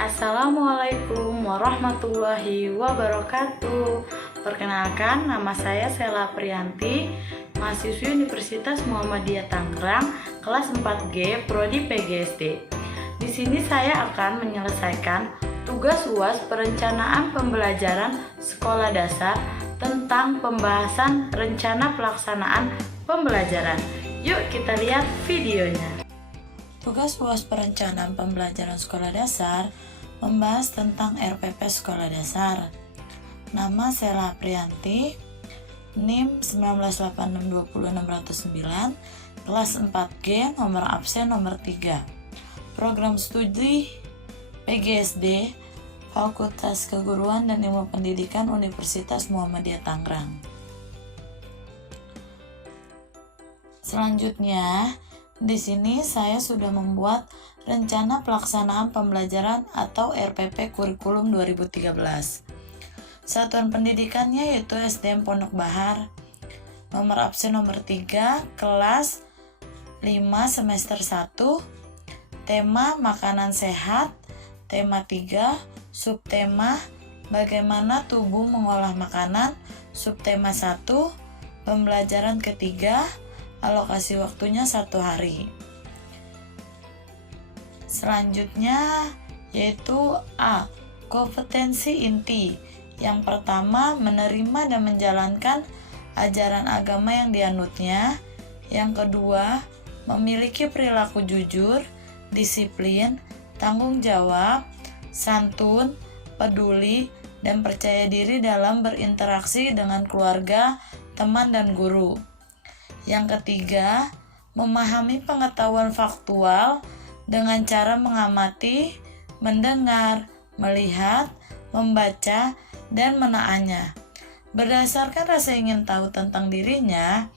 Assalamualaikum warahmatullahi wabarakatuh. Perkenalkan, nama saya Sela Priyanti, mahasiswi Universitas Muhammadiyah Tangerang, kelas 4G, Prodi PGSD. Di sini saya akan menyelesaikan tugas UAS Perencanaan Pembelajaran Sekolah Dasar tentang pembahasan rencana pelaksanaan pembelajaran. Yuk kita lihat videonya. Tugas UAS Perencanaan Pembelajaran Sekolah Dasar membahas tentang RPP Sekolah Dasar. Nama Sela Priyanti, NIM 198620609, kelas 4G, nomor absen nomor 3. Program studi PGSD, Fakultas Keguruan dan Ilmu Pendidikan Universitas Muhammadiyah Tangerang. Selanjutnya, di sini saya sudah membuat rencana pelaksanaan pembelajaran atau RPP kurikulum 2013. Satuan pendidikannya yaitu SDM Pondok Bahar. Nomor absen nomor 3, kelas 5 semester 1. Tema makanan sehat. Tema 3, subtema bagaimana tubuh mengolah makanan. Subtema 1, pembelajaran ketiga. Alokasi waktunya 1 hari. Selanjutnya yaitu A. Kompetensi inti. Yang pertama, menerima dan menjalankan ajaran agama yang dianutnya. Yang kedua, memiliki perilaku jujur, disiplin, tanggung jawab, santun, peduli, dan percaya diri dalam berinteraksi dengan keluarga, teman, dan guru. Yang ketiga, memahami pengetahuan faktual dengan cara mengamati, mendengar, melihat, membaca, dan menaanya. Berdasarkan rasa ingin tahu tentang dirinya,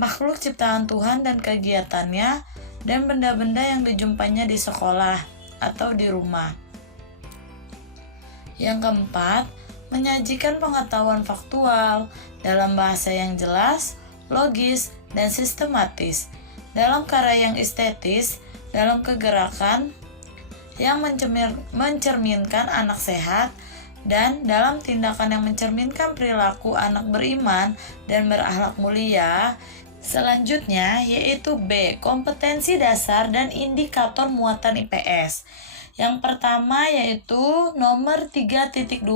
makhluk ciptaan Tuhan dan kegiatannya, dan benda-benda yang dijumpainya di sekolah atau di rumah. Yang keempat, menyajikan pengetahuan faktual dalam bahasa yang jelas, logis, dan sistematis, dalam karya yang estetis, dalam kegerakan yang mencerminkan anak sehat, dan dalam tindakan yang mencerminkan perilaku anak beriman dan berakhlak mulia. Selanjutnya yaitu B. Kompetensi dasar dan indikator muatan IPS. Yang pertama yaitu nomor 3.2.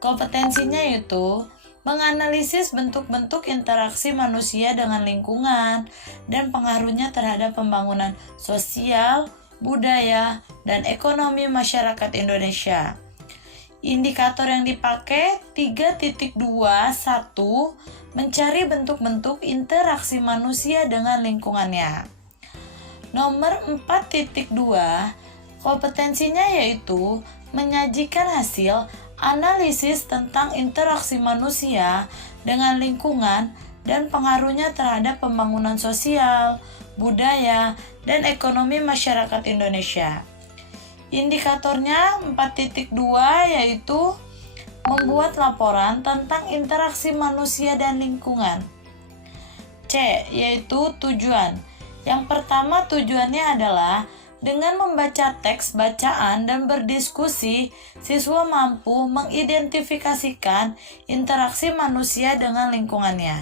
Kompetensinya yaitu menganalisis bentuk-bentuk interaksi manusia dengan lingkungan dan pengaruhnya terhadap pembangunan sosial, budaya, dan ekonomi masyarakat Indonesia. Indikator yang dipakai 3.21, mencari bentuk-bentuk interaksi manusia dengan lingkungannya. Nomor 4.2, kompetensinya yaitu menyajikan hasil analisis tentang interaksi manusia dengan lingkungan dan pengaruhnya terhadap pembangunan sosial, budaya, dan ekonomi masyarakat Indonesia. Indikatornya 4.2 yaitu membuat laporan tentang interaksi manusia dan lingkungan. C. Yaitu tujuan. Yang pertama tujuannya adalah dengan membaca teks bacaan dan berdiskusi, siswa mampu mengidentifikasikan interaksi manusia dengan lingkungannya.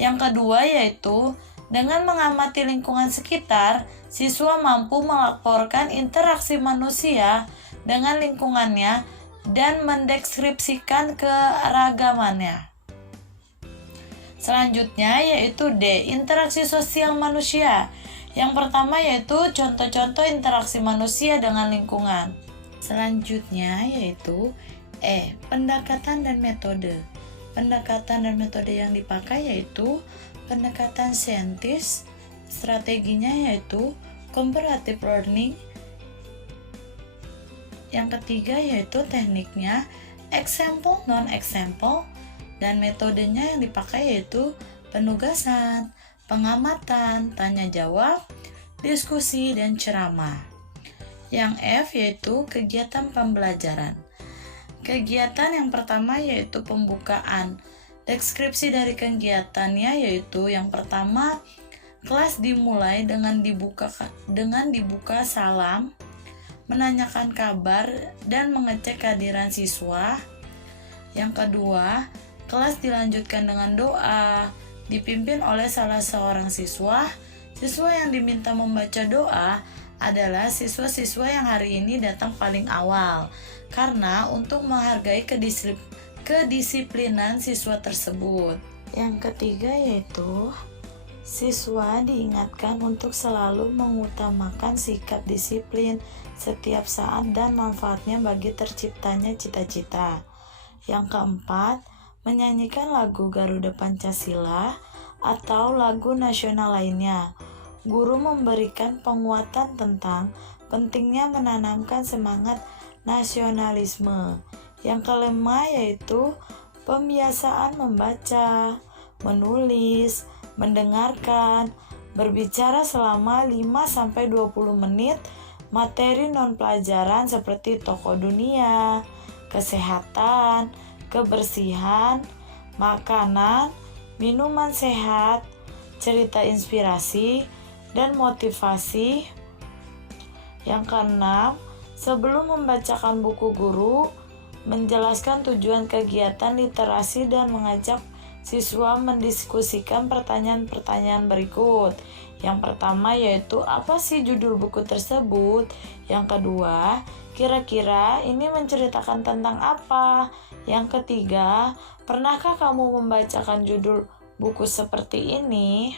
Yang kedua yaitu dengan mengamati lingkungan sekitar, siswa mampu melaporkan interaksi manusia dengan lingkungannya dan mendeskripsikan keragamannya. Selanjutnya yaitu D. Interaksi sosial manusia. Yang pertama yaitu contoh-contoh interaksi manusia dengan lingkungan. Selanjutnya yaitu E. Pendekatan dan metode. Pendekatan dan metode yang dipakai yaitu pendekatan saintis. Strateginya yaitu comparative learning. Yang ketiga yaitu tekniknya example, non-example. Dan metodenya yang dipakai yaitu penugasan, pengamatan, tanya jawab, diskusi, dan ceramah. Yang F yaitu kegiatan pembelajaran. Kegiatan yang pertama yaitu pembukaan. Deskripsi dari kegiatannya yaitu yang pertama, kelas dimulai dengan dibuka salam, menanyakan kabar dan mengecek kehadiran siswa. Yang kedua, kelas dilanjutkan dengan doa, dipimpin oleh salah seorang siswa. Siswa yang diminta membaca doa adalah siswa-siswa yang hari ini datang paling awal, karena untuk menghargai kedisiplinan siswa tersebut. Yang ketiga yaitu siswa diingatkan untuk selalu mengutamakan sikap disiplin setiap saat dan manfaatnya bagi terciptanya cita-cita. Yang keempat, menyanyikan lagu Garuda Pancasila atau lagu nasional lainnya. Guru memberikan penguatan tentang pentingnya menanamkan semangat nasionalisme. Yang kelima yaitu pembiasaan membaca, menulis, mendengarkan, berbicara selama 5-20 menit materi non-pelajaran seperti tokoh dunia, kesehatan, kebersihan, makanan, minuman sehat, cerita inspirasi, dan motivasi. Yang keenam, sebelum membacakan buku guru, menjelaskan tujuan kegiatan literasi dan mengajak siswa mendiskusikan pertanyaan-pertanyaan berikut. Yang pertama yaitu apa sih judul buku tersebut? Yang kedua, kira-kira ini menceritakan tentang apa? Yang ketiga, pernahkah kamu membacakan judul buku seperti ini?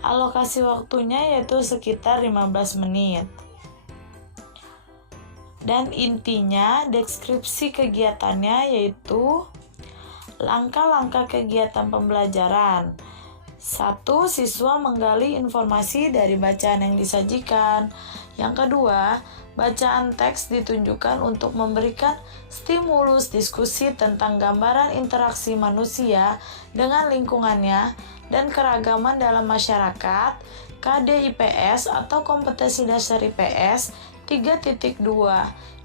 Alokasi waktunya yaitu sekitar 15 menit. Dan intinya deskripsi kegiatannya yaitu langkah-langkah kegiatan pembelajaran. 1. Siswa menggali informasi dari bacaan yang disajikan. Yang kedua, bacaan teks ditunjukkan untuk memberikan stimulus diskusi tentang gambaran interaksi manusia dengan lingkungannya dan keragaman dalam masyarakat, KDIPS atau kompetensi dasar IPS 3.2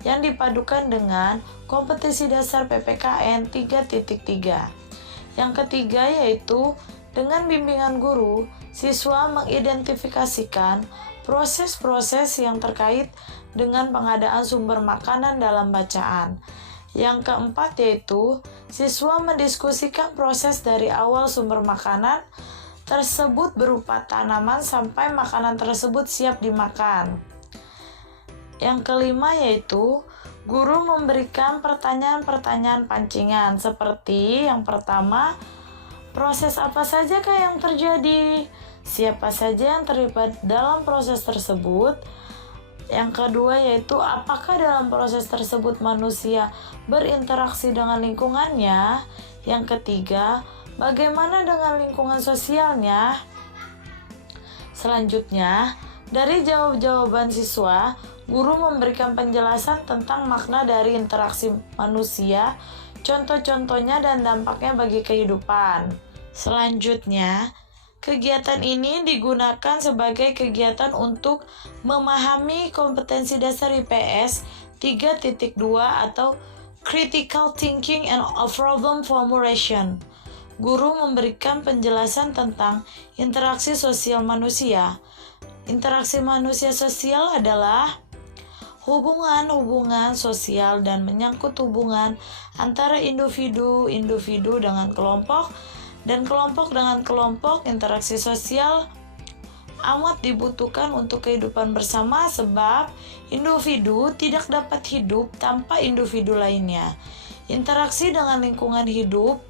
yang dipadukan dengan kompetensi dasar PPKN 3.3. Yang ketiga yaitu dengan bimbingan guru, siswa mengidentifikasikan proses-proses yang terkait dengan pengadaan sumber makanan dalam bacaan. Yang keempat yaitu siswa mendiskusikan proses dari awal sumber makanan tersebut berupa tanaman sampai makanan tersebut siap dimakan. Yang kelima yaitu guru memberikan pertanyaan-pertanyaan pancingan seperti yang pertama, proses apa sajakah yang terjadi? Siapa saja yang terlibat dalam proses tersebut? Yang kedua yaitu apakah dalam proses tersebut manusia berinteraksi dengan lingkungannya? Yang ketiga, bagaimana dengan lingkungan sosialnya? Selanjutnya, dari jawaban siswa, guru memberikan penjelasan tentang makna dari interaksi manusia, contoh-contohnya dan dampaknya bagi kehidupan. Selanjutnya, kegiatan ini digunakan sebagai kegiatan untuk memahami kompetensi dasar IPS 3.2 atau Critical Thinking and Problem Formulation. Guru memberikan penjelasan tentang interaksi sosial manusia. Interaksi manusia sosial adalah hubungan-hubungan sosial dan menyangkut hubungan antara individu dengan kelompok dan kelompok dengan kelompok. Interaksi sosial amat dibutuhkan untuk kehidupan bersama sebab individu tidak dapat hidup tanpa individu lainnya. Interaksi dengan lingkungan hidup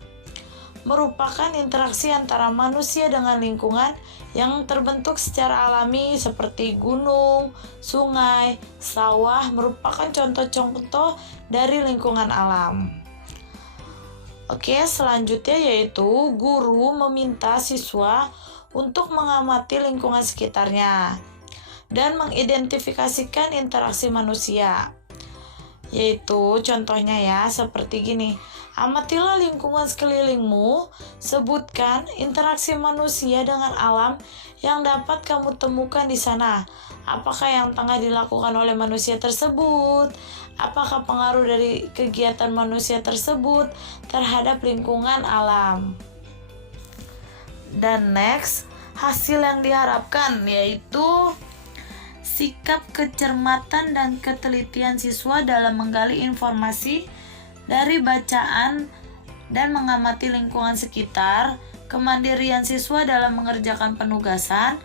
merupakan interaksi antara manusia dengan lingkungan yang terbentuk secara alami seperti gunung, sungai, sawah merupakan contoh-contoh dari lingkungan alam. Oke, selanjutnya yaitu guru meminta siswa untuk mengamati lingkungan sekitarnya dan mengidentifikasikan interaksi manusia. Yaitu contohnya ya seperti gini. Amatilah lingkungan sekelilingmu, sebutkan interaksi manusia dengan alam yang dapat kamu temukan di sana. Apakah yang tengah dilakukan oleh manusia tersebut? Apakah pengaruh dari kegiatan manusia tersebut terhadap lingkungan alam? Dan next, hasil yang diharapkan yaitu sikap kecermatan dan ketelitian siswa dalam menggali informasi dari bacaan dan mengamati lingkungan sekitar, kemandirian siswa dalam mengerjakan penugasan,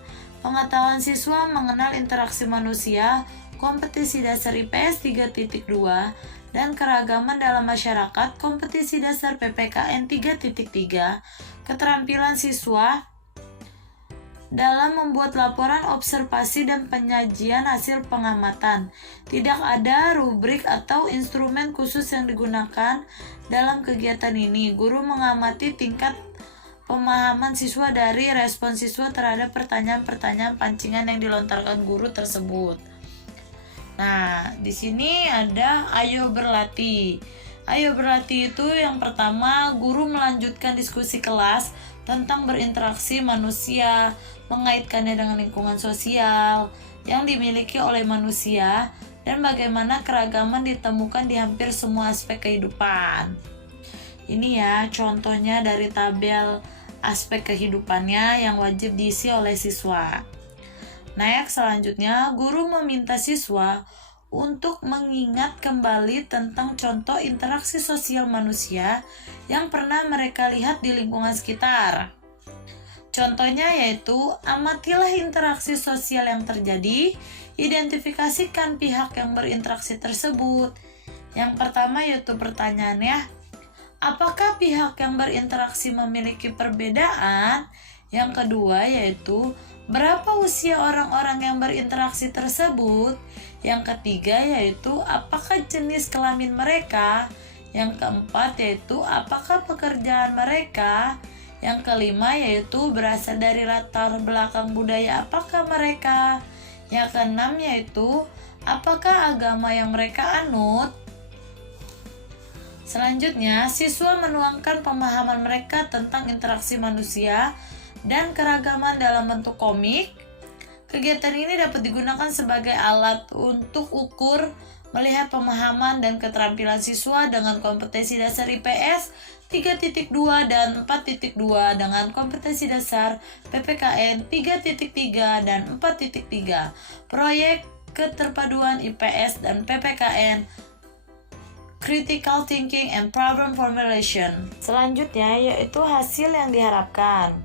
pengetahuan siswa mengenal interaksi manusia, kompetisi dasar IPS 3.2, dan keragaman dalam masyarakat, kompetisi dasar PPKN 3.3, keterampilan siswa dalam membuat laporan observasi dan penyajian hasil pengamatan. Tidak ada rubrik atau instrumen khusus yang digunakan dalam kegiatan ini. Guru mengamati tingkat pemahaman siswa dari respon siswa terhadap pertanyaan-pertanyaan pancingan yang dilontarkan guru tersebut. Nah, di sini ada ayo berlatih. Ayo berlatih itu yang pertama, guru melanjutkan diskusi kelas tentang berinteraksi manusia, mengaitkannya dengan lingkungan sosial yang dimiliki oleh manusia, dan bagaimana keragaman ditemukan di hampir semua aspek kehidupan. Ini ya contohnya dari tabel aspek kehidupannya yang wajib diisi oleh siswa. Next, selanjutnya guru meminta siswa untuk mengingat kembali tentang contoh interaksi sosial manusia yang pernah mereka lihat di lingkungan sekitar. Contohnya yaitu, amatilah interaksi sosial yang terjadi, identifikasikan pihak yang berinteraksi tersebut. Yang pertama yaitu pertanyaannya, apakah pihak yang berinteraksi memiliki perbedaan? Yang kedua yaitu, berapa usia orang-orang yang berinteraksi tersebut? Yang ketiga yaitu, apakah jenis kelamin mereka? Yang keempat yaitu, apakah pekerjaan mereka? Yang kelima yaitu, berasal dari latar belakang budaya apakah mereka? Yang keenam yaitu, apakah agama yang mereka anut? Selanjutnya, siswa menuangkan pemahaman mereka tentang interaksi manusia dan keragaman dalam bentuk komik. Kegiatan ini dapat digunakan sebagai alat untuk ukur, melihat pemahaman dan keterampilan siswa dengan kompetensi dasar IPS 3.2 dan 4.2 dengan kompetensi dasar PPKN 3.3 dan 4.3. Proyek keterpaduan IPS dan PPKN, Critical Thinking and Problem Formulation. Selanjutnya yaitu hasil yang diharapkan.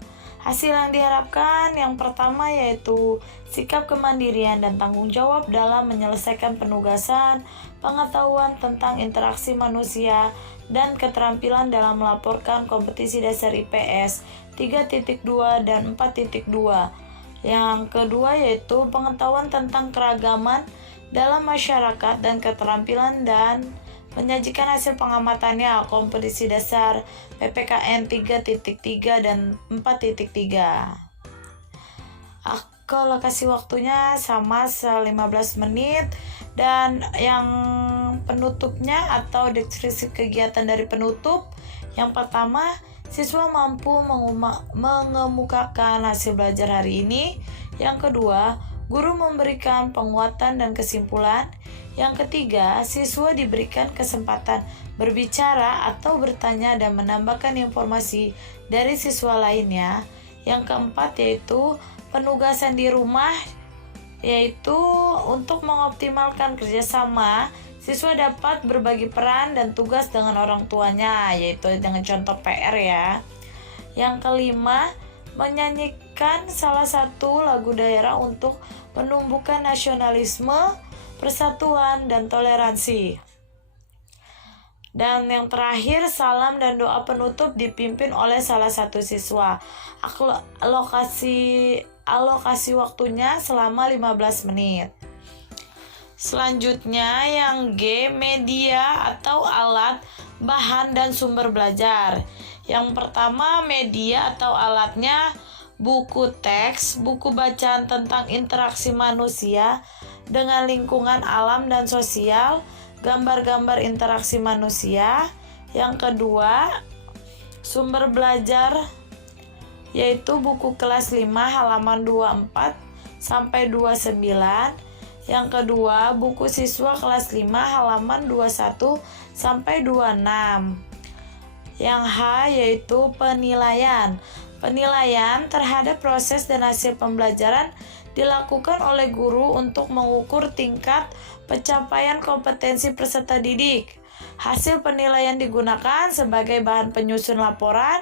Hasil yang diharapkan yang pertama yaitu sikap kemandirian dan tanggung jawab dalam menyelesaikan penugasan, pengetahuan tentang interaksi manusia, dan keterampilan dalam melaporkan kompetisi dasar IPS 3.2 dan 4.2. Yang kedua yaitu pengetahuan tentang keragaman dalam masyarakat dan keterampilan dan menyajikan hasil pengamatannya, kompetisi dasar PPKN 3.3 dan 4.3. Kalau kasih waktunya sama 15 menit, dan yang penutupnya atau deskripsi kegiatan dari penutup, yang pertama, siswa mampu mengemukakan hasil belajar hari ini. Yang kedua, guru memberikan penguatan dan kesimpulan. Yang ketiga, siswa diberikan kesempatan berbicara atau bertanya dan menambahkan informasi dari siswa lainnya. Yang keempat yaitu penugasan di rumah, yaitu untuk mengoptimalkan kerjasama, siswa dapat berbagi peran dan tugas dengan orang tuanya, yaitu dengan contoh PR ya. Yang kelima, menyanyikan salah satu lagu daerah untuk menumbuhkan nasionalisme, persatuan, dan toleransi. Dan yang terakhir, salam dan doa penutup dipimpin oleh salah satu siswa. Alokasi waktunya selama 15 menit. Selanjutnya yang G, media atau alat, bahan, dan sumber belajar. Yang pertama, media atau alatnya buku teks, buku bacaan tentang interaksi manusia dengan lingkungan alam dan sosial, gambar-gambar interaksi manusia. Yang kedua, sumber belajar yaitu buku kelas 5 halaman 24 sampai 29. Yang kedua, buku siswa kelas 5 halaman 21 sampai 26. Yang H yaitu penilaian. Penilaian terhadap proses dan hasil pembelajaran dilakukan oleh guru untuk mengukur tingkat pencapaian kompetensi peserta didik. Hasil penilaian digunakan sebagai bahan penyusun laporan,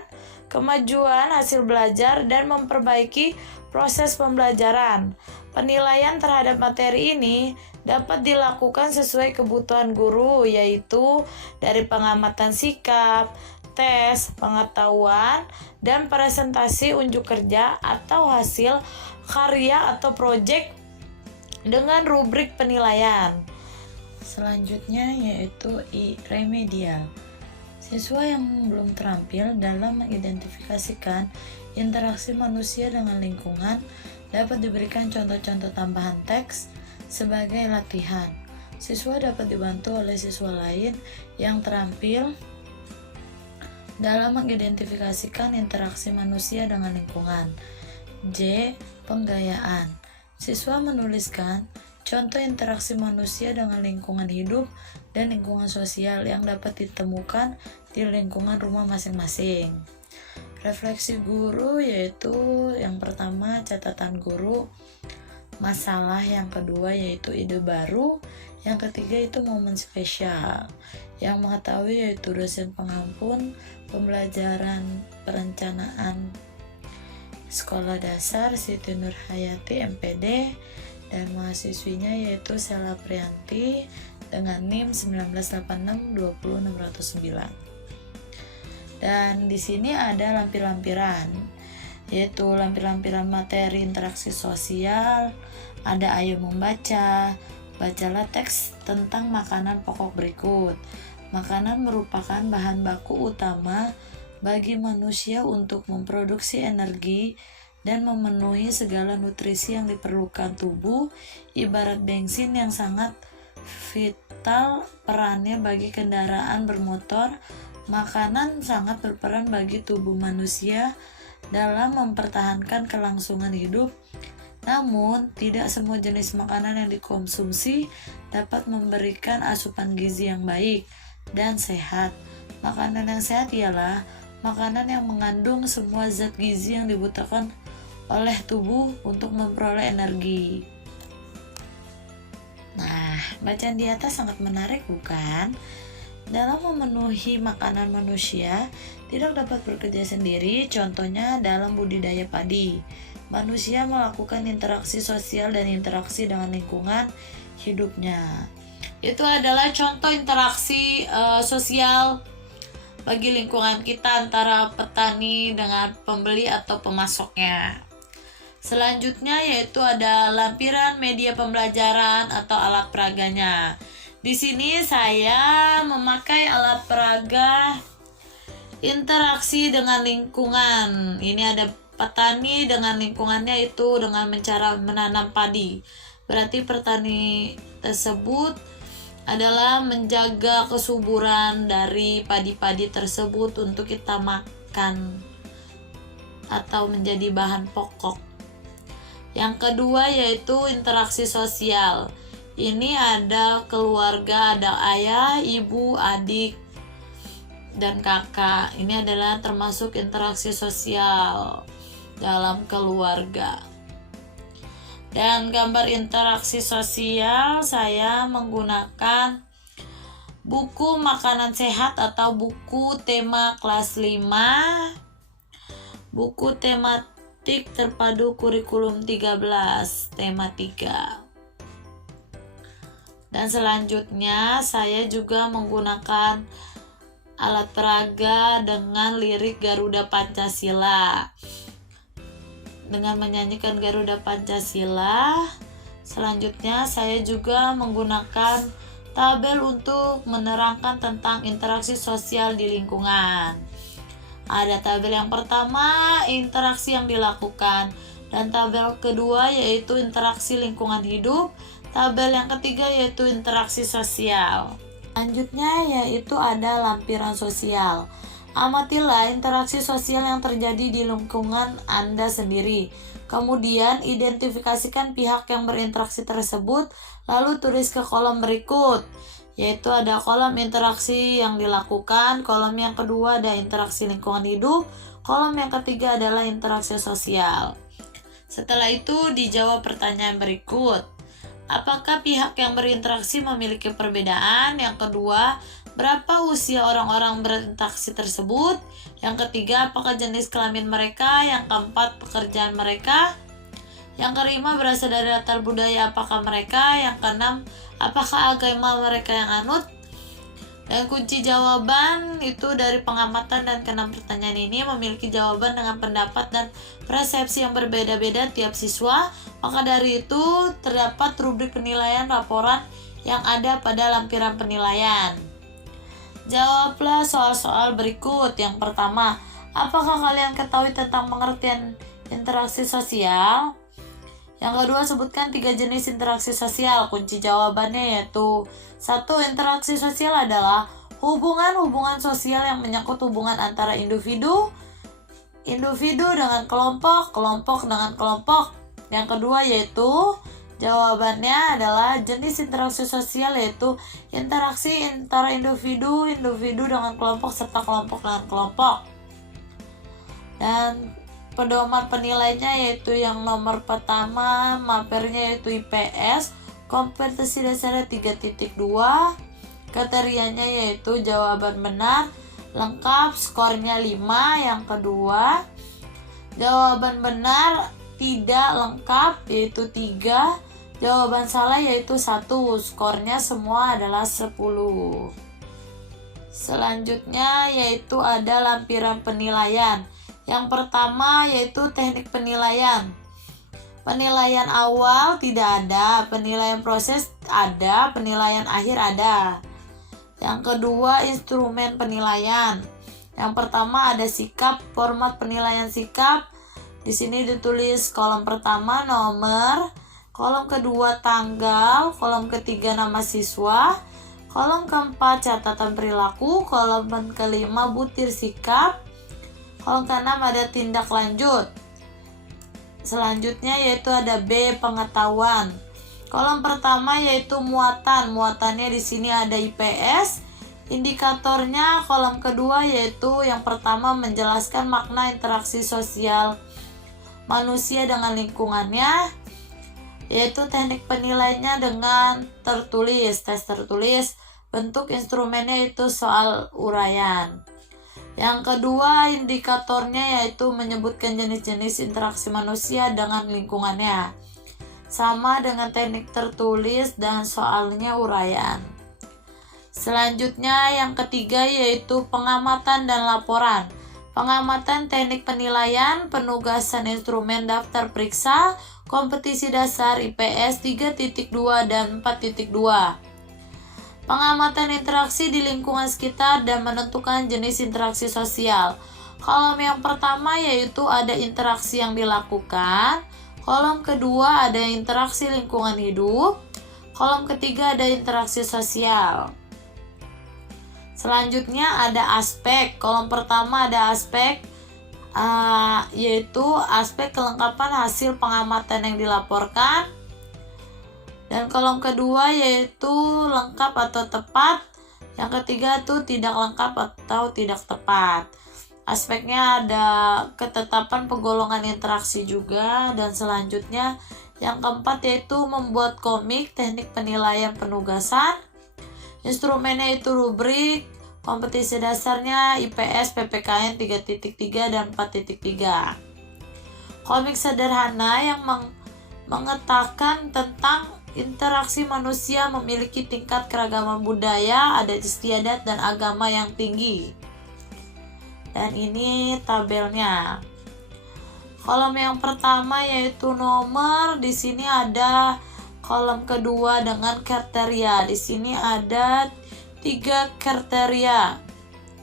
kemajuan hasil belajar, dan memperbaiki proses pembelajaran. Penilaian terhadap materi ini dapat dilakukan sesuai kebutuhan guru, yaitu dari pengamatan sikap, tes, pengetahuan, dan presentasi unjuk kerja atau hasil karya atau proyek dengan rubrik penilaian. Selanjutnya yaitu remedial. Siswa yang belum terampil dalam mengidentifikasikan interaksi manusia dengan lingkungan dapat diberikan contoh-contoh tambahan teks sebagai latihan. Siswa dapat dibantu oleh siswa lain yang terampil dalam mengidentifikasikan interaksi manusia dengan lingkungan. J. Penggayaan. Siswa menuliskan contoh interaksi manusia dengan lingkungan hidup dan lingkungan sosial yang dapat ditemukan di lingkungan rumah masing-masing. Refleksi guru yaitu yang pertama catatan guru, masalah yang kedua yaitu ide baru, yang ketiga itu momen spesial. Yang mengetahui yaitu dosen pengampun pembelajaran perencanaan Sekolah Dasar Siti Nurhayati MPD, dan mahasiswinya yaitu Sela Priyanti dengan NIM 198620609. Dan di sini ada lampir-lampiran, yaitu lampir-lampiran materi interaksi sosial. Ada ayo membaca, bacalah teks tentang makanan pokok berikut. Makanan merupakan bahan baku utama bagi manusia untuk memproduksi energi dan memenuhi segala nutrisi yang diperlukan tubuh, ibarat bensin yang sangat vital perannya bagi kendaraan bermotor. Makanan sangat berperan bagi tubuh manusia dalam mempertahankan kelangsungan hidup. Namun, tidak semua jenis makanan yang dikonsumsi dapat memberikan asupan gizi yang baik dan sehat. Makanan yang sehat ialah makanan yang mengandung semua zat gizi yang dibutuhkan oleh tubuh untuk memperoleh energi. Nah, bacaan di atas sangat menarik, bukan? Dalam memenuhi makanan manusia tidak dapat bekerja sendiri. Contohnya dalam budidaya padi, manusia melakukan interaksi sosial dan interaksi dengan lingkungan hidupnya. Itu adalah contoh interaksi sosial bagi lingkungan kita antara petani dengan pembeli atau pemasoknya. Selanjutnya yaitu ada lampiran media pembelajaran atau alat peraganya. Di sini saya memakai alat peraga interaksi dengan lingkungan. Ini ada petani dengan lingkungannya itu dengan cara menanam padi. Berarti petani tersebut adalah menjaga kesuburan dari padi-padi tersebut untuk kita makan atau menjadi bahan pokok. Yang kedua yaitu interaksi sosial. Ini ada keluarga, ada ayah, ibu, adik, dan kakak. Ini adalah termasuk interaksi sosial dalam keluarga. Dan gambar interaksi sosial saya menggunakan buku makanan sehat atau buku tema kelas 5, buku tematik terpadu kurikulum 13, tema 3. Dan selanjutnya saya juga menggunakan alat peraga dengan lirik Garuda Pancasila. Dengan menyanyikan Garuda Pancasila, selanjutnya saya juga menggunakan tabel untuk menerangkan tentang interaksi sosial di lingkungan. Ada tabel yang pertama, interaksi yang dilakukan, dan tabel kedua yaitu interaksi lingkungan hidup. Tabel yang ketiga yaitu interaksi sosial. Selanjutnya yaitu ada lampiran sosial. Amatilah interaksi sosial yang terjadi di lingkungan Anda sendiri. Kemudian identifikasikan pihak yang berinteraksi tersebut, lalu tulis ke kolom berikut. Yaitu ada kolom interaksi yang dilakukan, kolom yang kedua ada interaksi lingkungan hidup, kolom yang ketiga adalah interaksi sosial. Setelah itu dijawab pertanyaan berikut. Apakah pihak yang berinteraksi memiliki perbedaan? Yang kedua, berapa usia orang-orang berinteraksi tersebut? Yang ketiga, apakah jenis kelamin mereka? Yang keempat, pekerjaan mereka? Yang kelima, berasal dari latar budaya apakah mereka? Yang keenam, apakah agama mereka yang anut? Dan kunci jawaban itu dari pengamatan dan keenam pertanyaan ini memiliki jawaban dengan pendapat dan persepsi yang berbeda-beda tiap siswa. Maka dari itu terdapat rubrik penilaian laporan yang ada pada lampiran penilaian. Jawablah soal-soal berikut. Yang pertama, apakah kalian ketahui tentang pengertian interaksi sosial? Yang kedua, sebutkan 3 jenis interaksi sosial. Kunci jawabannya yaitu 1. Interaksi sosial adalah hubungan-hubungan sosial yang menyangkut hubungan antara individu dengan kelompok, kelompok dengan kelompok. Yang kedua yaitu jawabannya adalah jenis interaksi sosial yaitu interaksi antara individu dengan kelompok serta kelompok dengan kelompok. Dan pedoman penilainya yaitu yang nomor pertama, mapernya yaitu IPS, kompetensi dasarnya 3.2, kriterianya yaitu jawaban benar, lengkap, skornya 5. Yang kedua, jawaban benar tidak lengkap yaitu 3, jawaban salah yaitu 1, skornya semua adalah 10. Selanjutnya yaitu ada lampiran penilaian. Yang pertama yaitu teknik penilaian. Penilaian awal tidak ada, penilaian proses ada, penilaian akhir ada. Yang kedua, instrumen penilaian. Yang pertama ada sikap, format penilaian sikap. Di sini ditulis kolom pertama nomor, kolom kedua tanggal, kolom ketiga nama siswa, kolom keempat catatan perilaku, kolom kelima butir sikap, kolom keenam ada tindak lanjut. Selanjutnya yaitu ada B, pengetahuan. Kolom pertama yaitu muatan. Muatannya di sini ada IPS. Indikatornya kolom kedua yaitu yang pertama menjelaskan makna interaksi sosial manusia dengan lingkungannya, yaitu teknik penilaiannya dengan tertulis, tes tertulis. Bentuk instrumennya itu soal uraian. Yang kedua, indikatornya yaitu menyebutkan jenis-jenis interaksi manusia dengan lingkungannya. Sama dengan teknik tertulis dan soalnya uraian. Selanjutnya yang ketiga yaitu pengamatan dan laporan. Pengamatan teknik penilaian, penugasan instrumen daftar periksa, kompetisi dasar IPS 3.2 dan 4.2. Pengamatan interaksi di lingkungan sekitar dan menentukan jenis interaksi sosial. Kolom yang pertama yaitu ada interaksi yang dilakukan. Kolom kedua ada interaksi lingkungan hidup. Kolom ketiga ada interaksi sosial. Selanjutnya ada aspek. Kolom pertama ada aspek yaitu aspek kelengkapan hasil pengamatan yang dilaporkan. Dan kolom kedua yaitu lengkap atau tepat. Yang ketiga itu tidak lengkap atau tidak tepat. Aspeknya ada ketetapan penggolongan interaksi juga. Dan selanjutnya yang keempat yaitu membuat komik, teknik penilaian penugasan. Instrumennya itu rubrik, kompetisi dasarnya IPS PPKN 3.3 dan 4.3. Komik sederhana yang mengetakan tentang interaksi manusia memiliki tingkat keragaman budaya, adat istiadat, dan agama yang tinggi. Dan ini tabelnya. Kolom yang pertama yaitu nomor, di sini ada kolom kedua dengan kriteria. Di sini ada 3 kriteria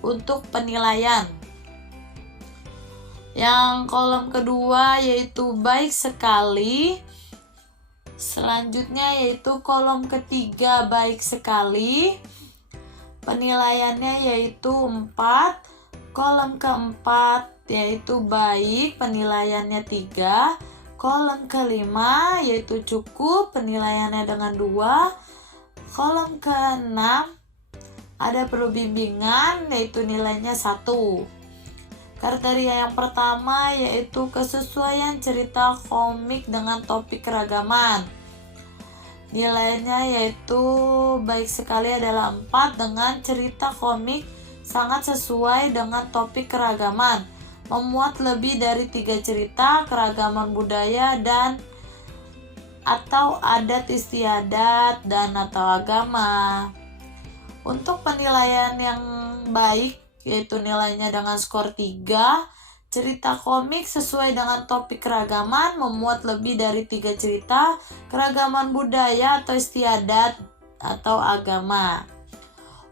untuk penilaian. Yang kolom kedua yaitu baik sekali. Selanjutnya yaitu kolom ketiga baik sekali. Penilaiannya yaitu 4. Kolom keempat yaitu baik, penilaiannya 3. Kolom kelima yaitu cukup, penilaiannya dengan 2. Kolom keenam ada perlu bimbingan yaitu nilainya 1. Kriteria yang pertama yaitu kesesuaian cerita komik dengan topik keragaman. Nilainya yaitu baik sekali adalah 4 dengan cerita komik sangat sesuai dengan topik keragaman, memuat lebih dari 3 cerita keragaman budaya dan atau adat istiadat dan atau agama. Untuk penilaian yang baik yaitu nilainya dengan skor 3, cerita komik sesuai dengan topik keragaman, memuat lebih dari 3 cerita keragaman budaya atau istiadat atau agama.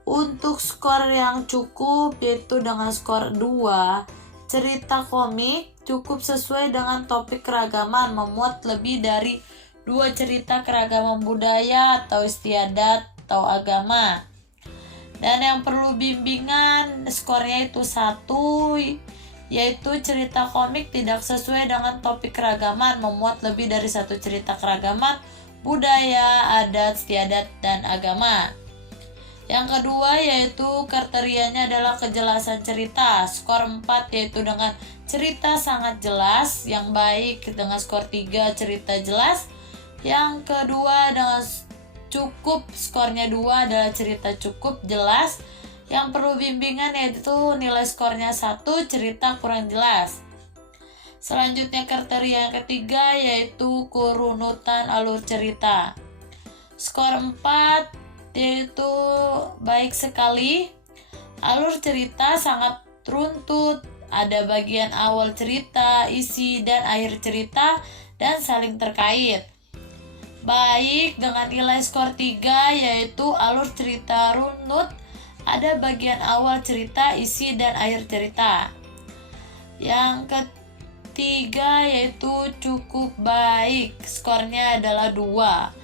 Untuk skor yang cukup yaitu dengan skor 2, cerita komik cukup sesuai dengan topik keragaman, memuat lebih dari 2 cerita keragaman budaya atau istiadat atau agama. Dan yang perlu bimbingan skornya itu 1, yaitu cerita komik tidak sesuai dengan topik keragaman, memuat lebih dari 1 cerita keragaman budaya, adat, istiadat, dan agama. Yang kedua yaitu kriterianya adalah kejelasan cerita, skor 4 yaitu dengan cerita sangat jelas, yang baik dengan skor 3 cerita jelas. Yang kedua dengan cukup, skornya 2 adalah cerita cukup jelas. Yang perlu bimbingan yaitu nilai skornya 1, cerita kurang jelas. Selanjutnya kriteria yang ketiga yaitu kerunutan alur cerita. Skor 4 yaitu baik sekali, alur cerita sangat runtut, ada bagian awal cerita, isi dan akhir cerita, dan saling terkait. Baik dengan nilai skor 3 yaitu alur cerita runut, ada bagian awal cerita, isi dan akhir cerita. Yang ketiga yaitu cukup baik, skornya adalah 2.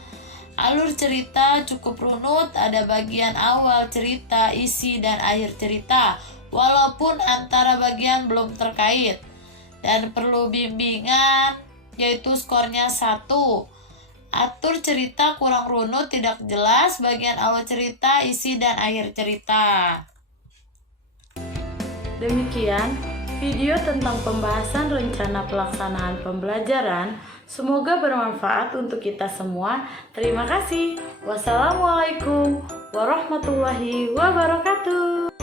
Alur cerita cukup runut, ada bagian awal cerita, isi dan akhir cerita, walaupun antara bagian belum terkait. Dan perlu bimbingan yaitu skornya 1. Atur cerita kurang runut, tidak jelas bagian awal cerita, isi dan akhir cerita. Demikian video tentang pembahasan rencana pelaksanaan pembelajaran. Semoga bermanfaat untuk kita semua. Terima kasih. Wassalamualaikum warahmatullahi wabarakatuh.